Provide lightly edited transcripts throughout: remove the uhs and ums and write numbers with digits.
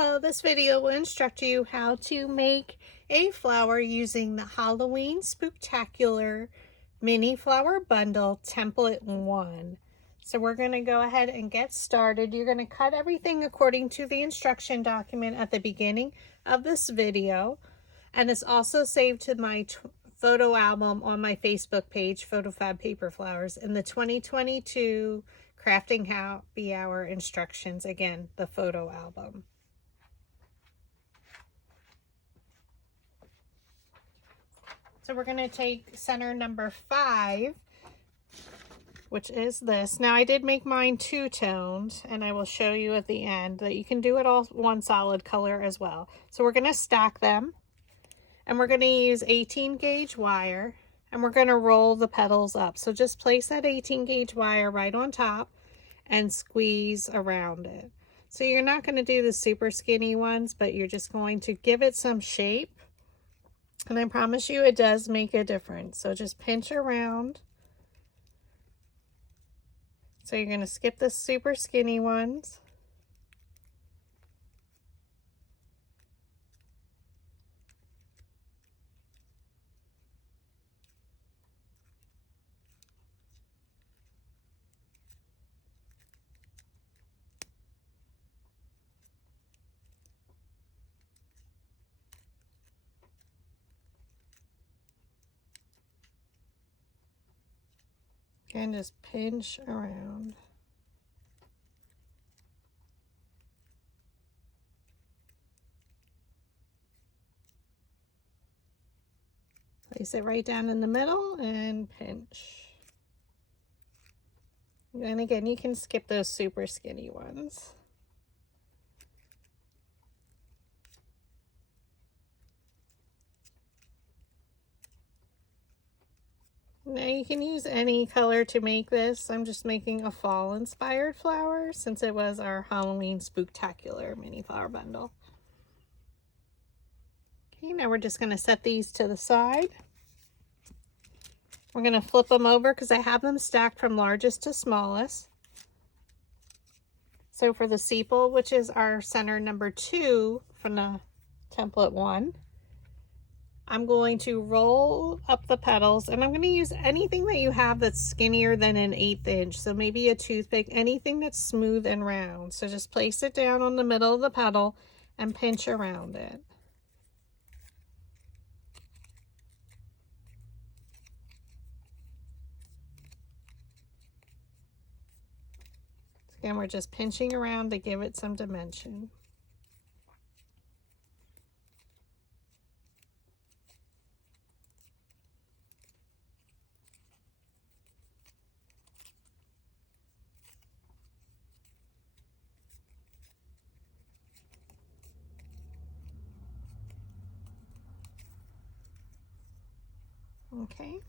Hello, this video will instruct you how to make a flower using the Halloween Spooktacular Mini Flower Bundle Template 1. So we're going to go ahead and get started. You're going to cut everything according to the instruction document at the beginning of this video. And it's also saved to my photo album on my Facebook page, PhotoFabPaperFlowers, in the 2022 Crafting Happy Hour instructions. Again, the photo album. So we're going to take center number 5, which is this. Now I did make mine two-toned, and I will show you at the end that you can do it all one solid color as well. So we're going to stack them, and we're going to use 18 gauge wire, and we're going to roll the petals up. So just place that 18 gauge wire right on top and squeeze around it. So you're not going to do the super skinny ones, but you're just going to give it some shape. And I promise you it does make a difference. So just pinch around. So you're going to skip the super skinny ones. And just pinch around. Place it right down in the middle and pinch. And again, you can skip those super skinny ones. Now you can use any color to make this. I'm just making a fall inspired flower since it was our Halloween Spooktacular mini flower bundle. Okay, now we're just going to set these to the side. We're going to flip them over because I have them stacked from largest to smallest. So for the sepal, which is our center number 2 from the template 1, I'm going to roll up the petals, and I'm going to use anything that you have that's skinnier than an 1/8 inch. So maybe a toothpick, anything that's smooth and round. So just place it down on the middle of the petal and pinch around it. So again, we're just pinching around to give it some dimension. Okay.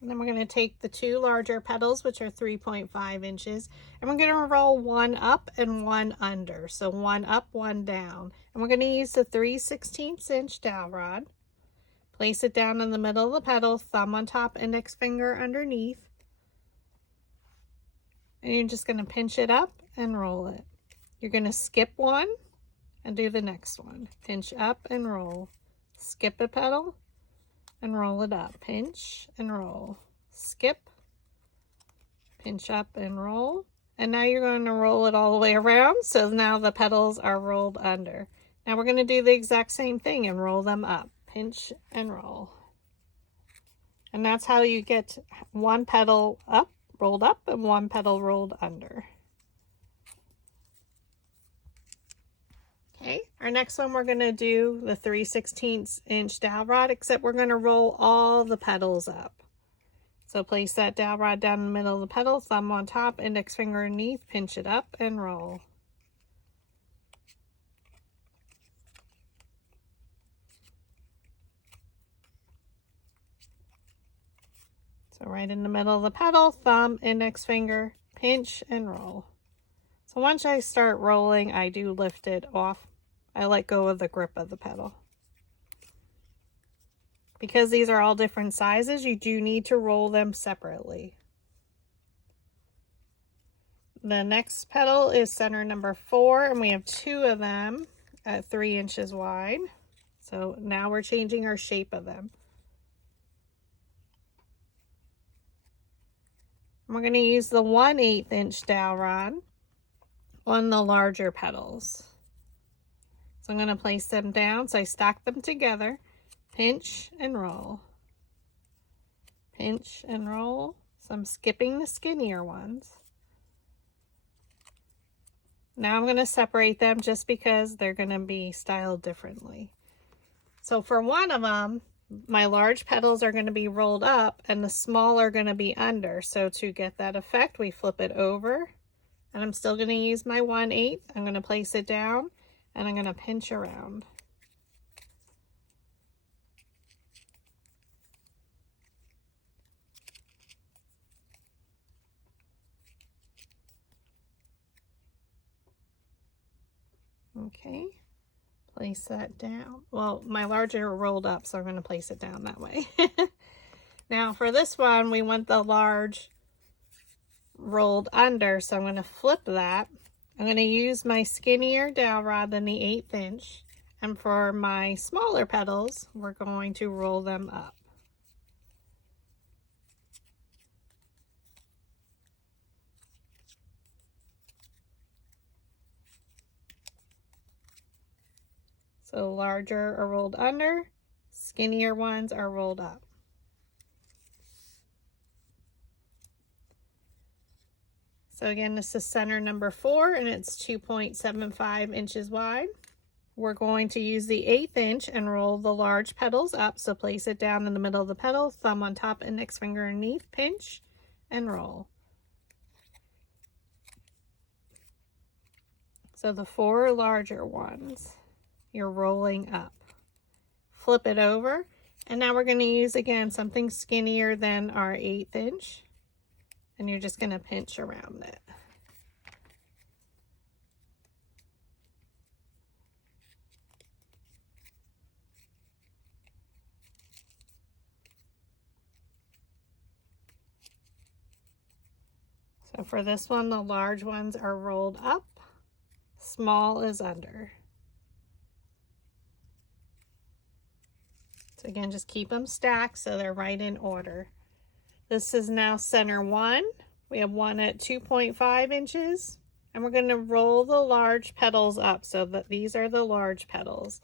And then we're going to take the 2 larger petals, which are 3.5 inches, and we're going to roll one up and one under. So one up, one down. And we're going to use the 3/16 inch dowel rod. Place it down in the middle of the petal, thumb on top, index finger underneath. And you're just going to pinch it up and roll it. You're going to skip one and do the next one. Pinch up and roll. Skip a petal and roll it up. Pinch and roll. Skip. Pinch up and roll. And now you're going to roll it all the way around. So now the petals are rolled under. Now we're going to do the exact same thing and roll them up. Pinch and roll. And that's how you get one petal up, rolled up, and one petal rolled under. Okay, our next one we're going to do the 3/16 inch dowel rod, except we're going to roll all the petals up. So place that dowel rod down in the middle of the petal, thumb on top, index finger underneath, pinch it up and roll. So right in the middle of the petal, thumb, index finger, pinch and roll. So once I start rolling, I do lift it off. I let go of the grip of the petal. Because these are all different sizes, you do need to roll them separately. The next petal is center number 4, and we have 2 of them at 3 inches wide. So now we're changing our shape of them. We're going to use the 1/8 inch dowel rod on the larger petals. So I'm going to place them down. So I stack them together, pinch and roll. Pinch and roll. So I'm skipping the skinnier ones. Now I'm going to separate them just because they're going to be styled differently. So for one of them, my large petals are going to be rolled up and the small are going to be under. So to get that effect, we flip it over, and I'm still going to use my 1/8. I'm going to place it down and I'm going to pinch around. Okay, place that down. Well, my larger are rolled up, so I'm going to place it down that way. Now for this one, we want the large rolled under, so I'm going to flip that. I'm going to use my skinnier dowel rod than the 1/8 inch, and for my smaller petals, we're going to roll them up. So larger are rolled under, skinnier ones are rolled up. So again, this is center number 4, and it's 2.75 inches wide. We're going to use the 1/8 inch and roll the large petals up. So place it down in the middle of the petal, thumb on top, index finger underneath, pinch and roll. So the 4 larger ones, you're rolling up. Flip it over, and now we're going to use again something skinnier than our 1/8 inch, and you're just going to pinch around it. So for this one, the large ones are rolled up, small is under. So again, just keep them stacked so they're right in order. This is now center 1. We have one at 2.5 inches, and we're going to roll the large petals up so that these are the large petals.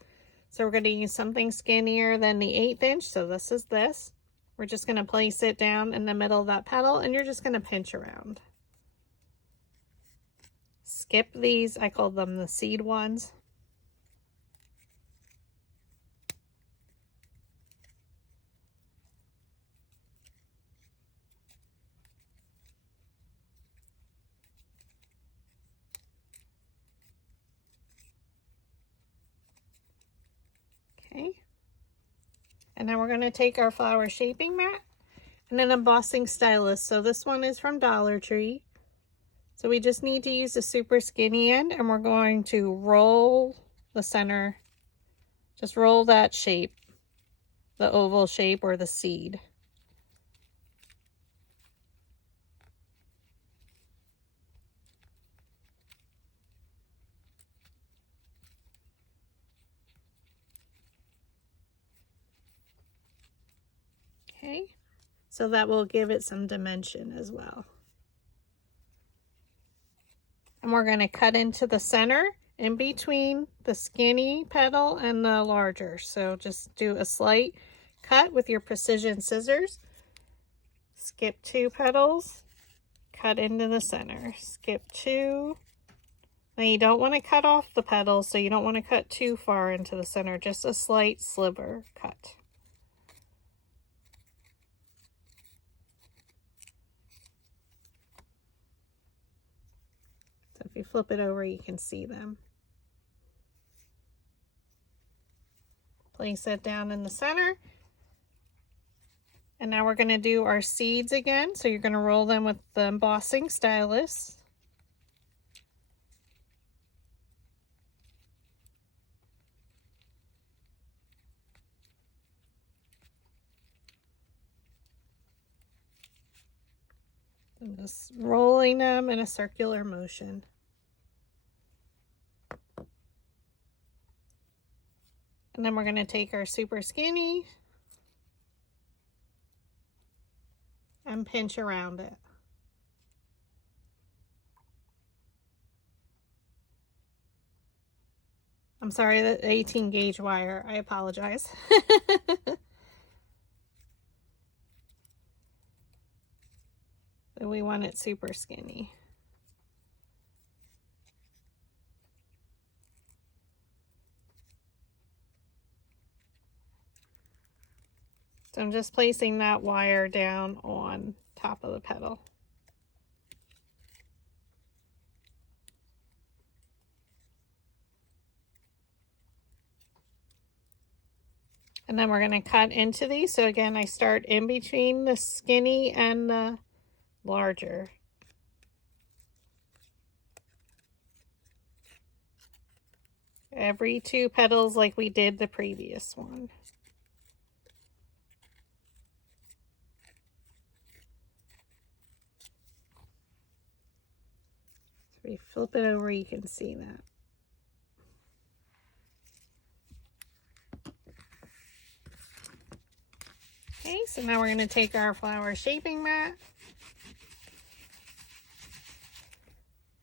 So we're going to use something skinnier than the 1/8 inch. So this is this. We're just going to place it down in the middle of that petal, and you're just going to pinch around. Skip these. I call them the seed ones. Okay. And now we're going to take our flower shaping mat and an embossing stylus. So this one is from Dollar Tree. So we just need to use the super skinny end, and we're going to roll the center. Just roll that shape, the oval shape or the seed. Okay, so that will give it some dimension as well. And we're going to cut into the center in between the skinny petal and the larger. So just do a slight cut with your precision scissors. Skip 2 petals, cut into the center. Skip 2. Now you don't want to cut off the petals, so you don't want to cut too far into the center, just a slight sliver cut. So if you flip it over, you can see them. Place it down in the center. And now we're going to do our seeds again. So you're going to roll them with the embossing stylus. I'm just rolling them in a circular motion. And then we're going to take our super skinny and pinch around it. I'm sorry, that 18 gauge wire. I apologize. So we want it super skinny. So I'm just placing that wire down on top of the petal. And then we're going to cut into these. So again, I start in between the skinny and the larger. Every 2 petals like we did the previous one. So we flip it over, you can see that. Okay, so now we're going to take our flower shaping mat.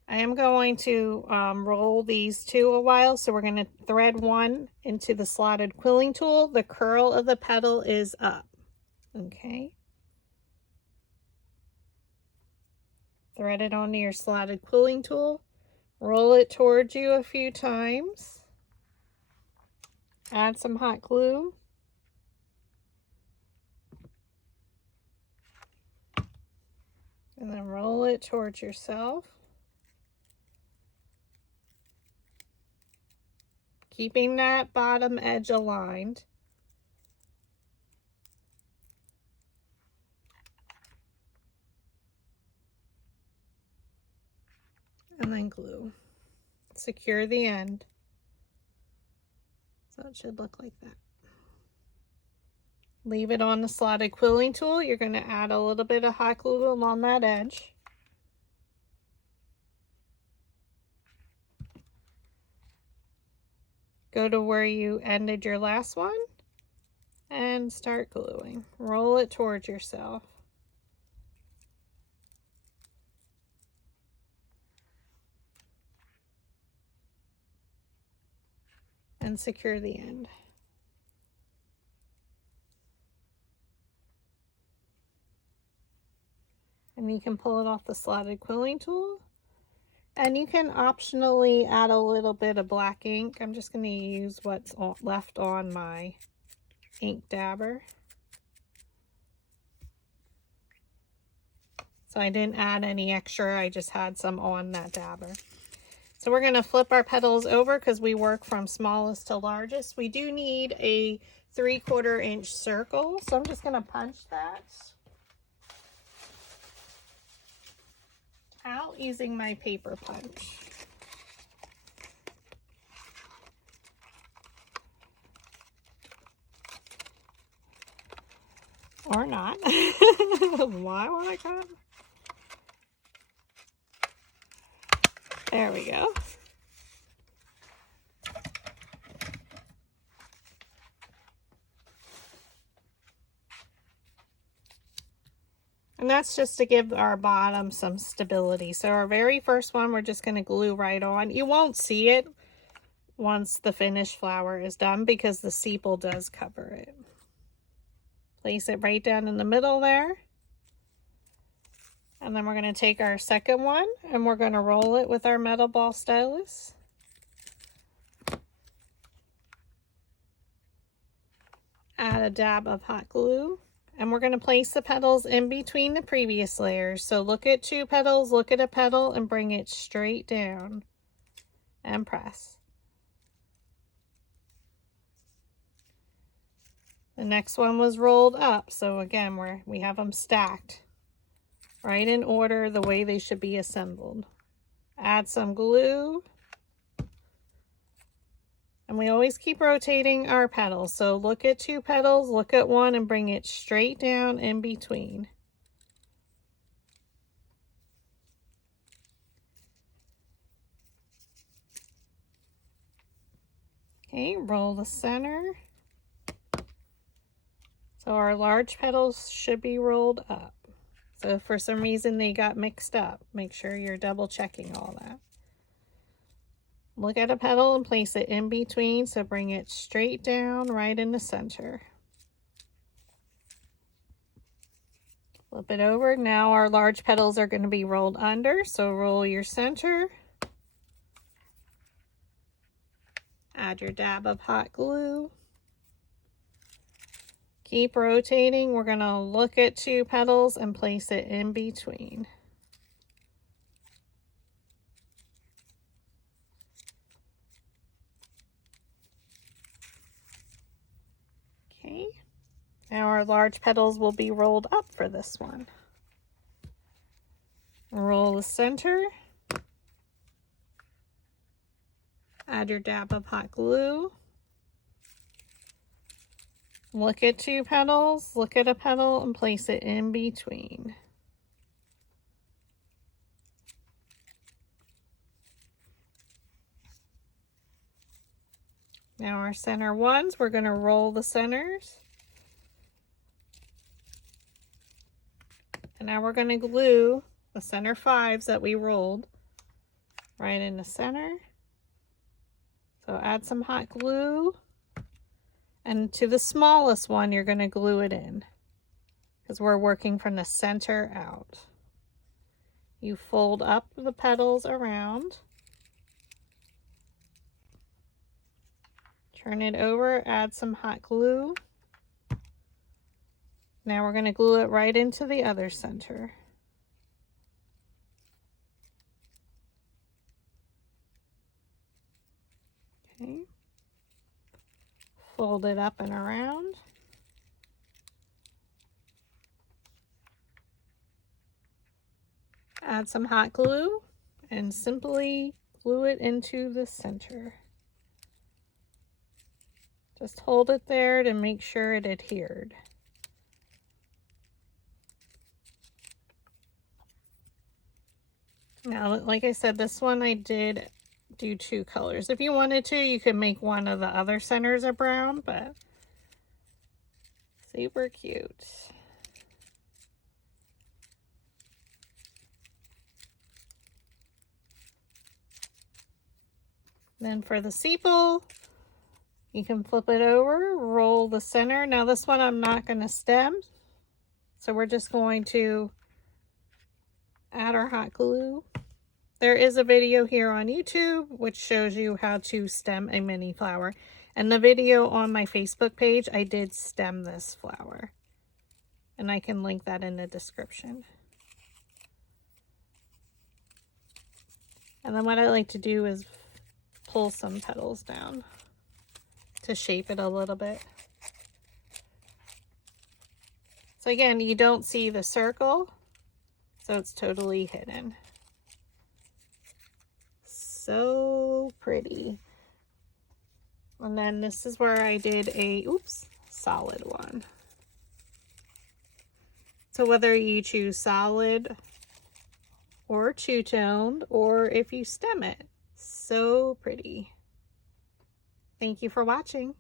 I am going to roll these 2 a while, so we're going to thread 1 into the slotted quilling tool. The curl of the petal is up. Okay. Thread it onto your slotted quilling tool. Roll it towards you a few times. Add some hot glue. And then roll it towards yourself. Keeping that bottom edge aligned. And then glue. Secure the end. So it should look like that. Leave it on the slotted quilling tool. You're going to add a little bit of hot glue along that edge. Go to where you ended your last one and start gluing. Roll it towards yourself. And secure the end. And you can pull it off the slotted quilling tool. And you can optionally add a little bit of black ink. I'm just going to use what's left on my ink dabber. So I didn't add any extra, I just had some on that dabber. So we're going to flip our petals over because we work from smallest to largest. We do need a 3/4 inch circle, so I'm just going to punch that out using my paper punch. Or not. Why would I cut? There we go. And that's just to give our bottom some stability. So our very first one, we're just going to glue right on. You won't see it once the finished flower is done because the sepal does cover it. Place it right down in the middle there. And then we're going to take our second one and we're going to roll it with our metal ball stylus. Add a dab of hot glue. And we're going to place the petals in between the previous layers. So look at 2 petals, look at a petal, and bring it straight down. And press. The next one was rolled up. So again, we have them stacked. Right in order, the way they should be assembled. Add some glue. And we always keep rotating our petals. So look at 2 petals, look at one, and bring it straight down in between. Okay, roll the center. So our large petals should be rolled up. So if for some reason they got mixed up, make sure you're double checking all that. Look at a petal and place it in between, so bring it straight down right in the center. Flip it over. Now our large petals are going to be rolled under, so roll your center. Add your dab of hot glue. Keep rotating. We're going to look at two petals and place it in between. Okay. Now our large petals will be rolled up for this one. Roll the center. Add your dab of hot glue. Look at two petals, look at a petal, and place it in between. Now our center ones, we're going to roll the centers. And now we're going to glue the center fives that we rolled right in the center. So add some hot glue. And to the smallest one, you're going to glue it in because we're working from the center out. You fold up the petals around. Turn it over, add some hot glue. Now we're going to glue it right into the other center. Okay. Fold it up and around. Add some hot glue and simply glue it into the center. Just hold it there to make sure it adhered. Now, like I said, this one I did do two colors. If you wanted to, you could make one of the other centers a brown, but super cute. Then for the sepal, you can flip it over, roll the center. Now this one I'm not going to stem, so we're just going to add our hot glue. There is a video here on YouTube which shows you how to stem a mini flower. And the video on my Facebook page, I did stem this flower. And I can link that in the description. And then what I like to do is pull some petals down to shape it a little bit. So again, you don't see the circle, so it's totally hidden. So pretty. And then this is where I did a, solid one. So whether you choose solid or two-toned, or if you stem it, so pretty. Thank you for watching.